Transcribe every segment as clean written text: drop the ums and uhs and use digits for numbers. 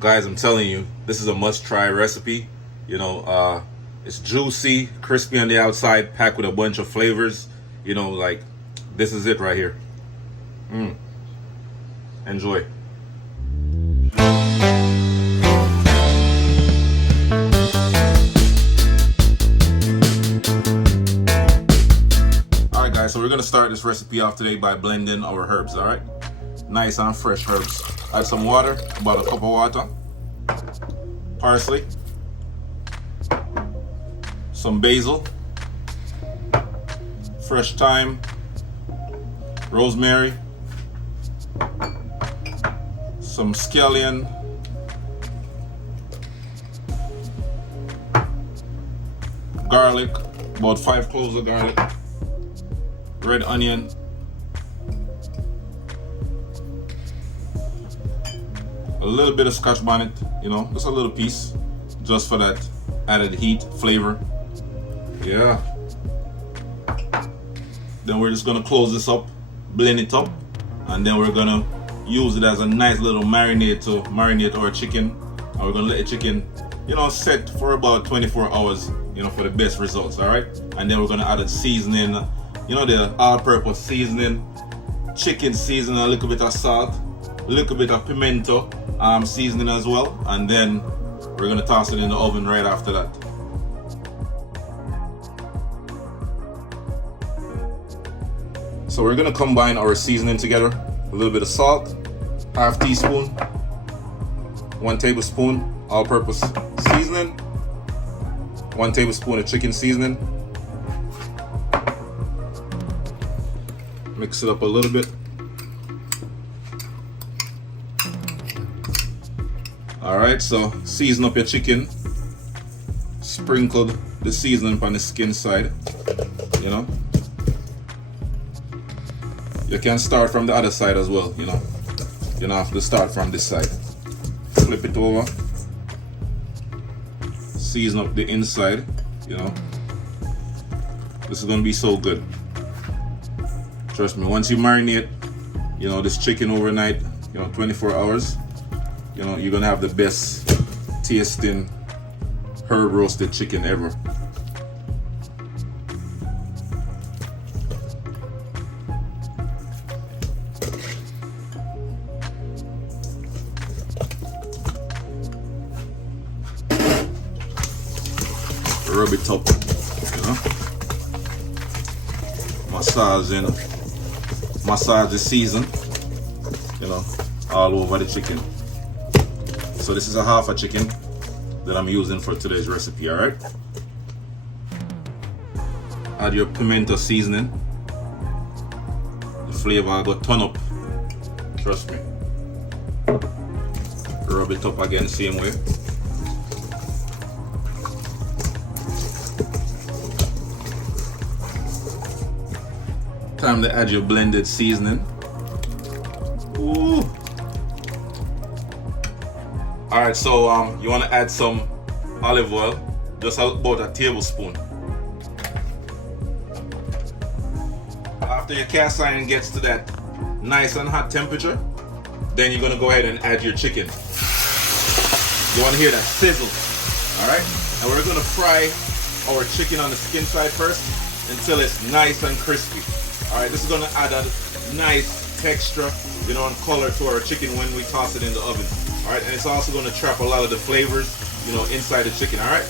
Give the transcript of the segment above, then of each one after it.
Guys, I'm telling you, this is a must-try recipe. It's juicy, crispy on the outside, packed with a bunch of flavors. Like, this is it right here. Enjoy. Alright guys, so we're gonna start this recipe off today by blending our herbs, alright? Nice and fresh herbs. Add some water, about a cup of water. Parsley. Some basil. Fresh thyme. Rosemary. Some scallion. Garlic, about 5 cloves of garlic. Red onion. A little bit of Scotch bonnet, just a little piece, just for that added heat, flavor. Yeah. Then we're just gonna close this up, blend it up, and then we're gonna use it as a nice little marinade to marinate our chicken. And we're gonna let the chicken, set for about 24 hours, for the best results, all right? And then we're gonna add a seasoning, the all-purpose seasoning, chicken seasoning, a little bit of salt, a little bit of pimento seasoning as well, and then we're gonna toss it in the oven right after that. So we're gonna combine our seasoning together. A little bit of salt, half teaspoon, 1 tablespoon all-purpose seasoning, 1 tablespoon of chicken seasoning. Mix it up a little bit. Alright, so season up your chicken. Sprinkle the seasoning on the skin side. You can start from the other side as well, You don't have to start from this side. Flip it over. Season up the inside, This is gonna be so good. Trust me, once you marinate, this chicken overnight, 24 hours, you're gonna have the best tasting herb roasted chicken ever. Rub it up, massage the season, all over the chicken. So this is a half a chicken that I'm using for today's recipe, alright? Add your pimento seasoning. The flavor will go turn up, trust me. Rub it up again same way. Time to add your blended seasoning. Ooh. Alright, so you want to add some olive oil, just about a tablespoon. After your cast iron gets to that nice and hot temperature, then you're going to go ahead and add your chicken. You want to hear that sizzle. Alright, and we're going to fry our chicken on the skin side first until it's nice and crispy. Alright, this is going to add a nice texture, and color to our chicken when we toss it in the oven. Alright, and it's also going to trap a lot of the flavors, inside the chicken, alright?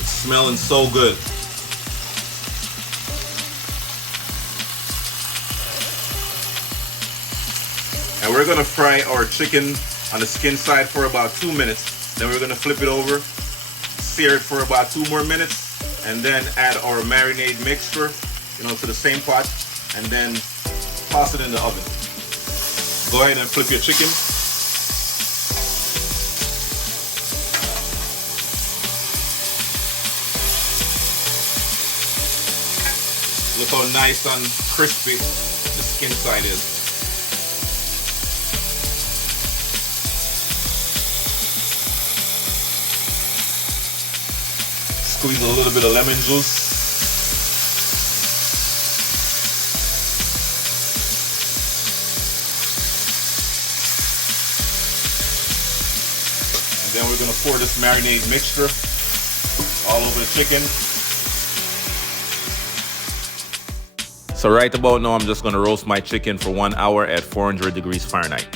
It's smelling so good. And we're going to fry our chicken on the skin side for about 2 minutes. Then we're going to flip it over, sear it for about 2 more minutes, and then add our marinade mixture, to the same pot, and then toss it in the oven. Go ahead and flip your chicken. Look how nice and crispy the skin side is. Squeeze a little bit of lemon juice. And then we're gonna pour this marinade mixture all over the chicken. So right about now, I'm just gonna roast my chicken for 1 hour at 400 degrees Fahrenheit.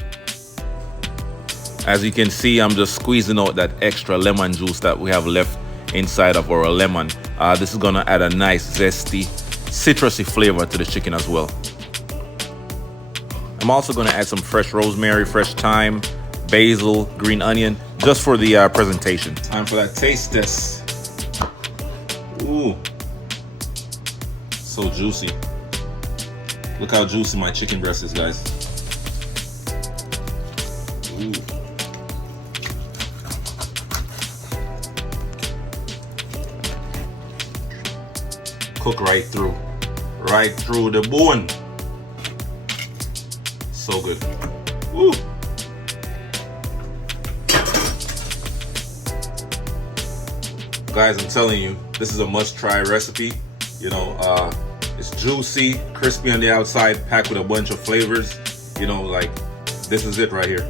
As you can see, I'm just squeezing out that extra lemon juice that we have left inside of our lemon. This is gonna add a nice zesty, citrusy flavor to the chicken as well. I'm also gonna add some fresh rosemary, fresh thyme, basil, green onion, just for the presentation. Time for that taste test. Ooh, so juicy. Look how juicy my chicken breast is, guys. Ooh. Cook right through the bone. So good. Woo. Guys, I'm telling you, this is a must-try recipe. You know, it's juicy, crispy on the outside, packed with a bunch of flavors. You know, like, this is it right here.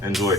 Enjoy.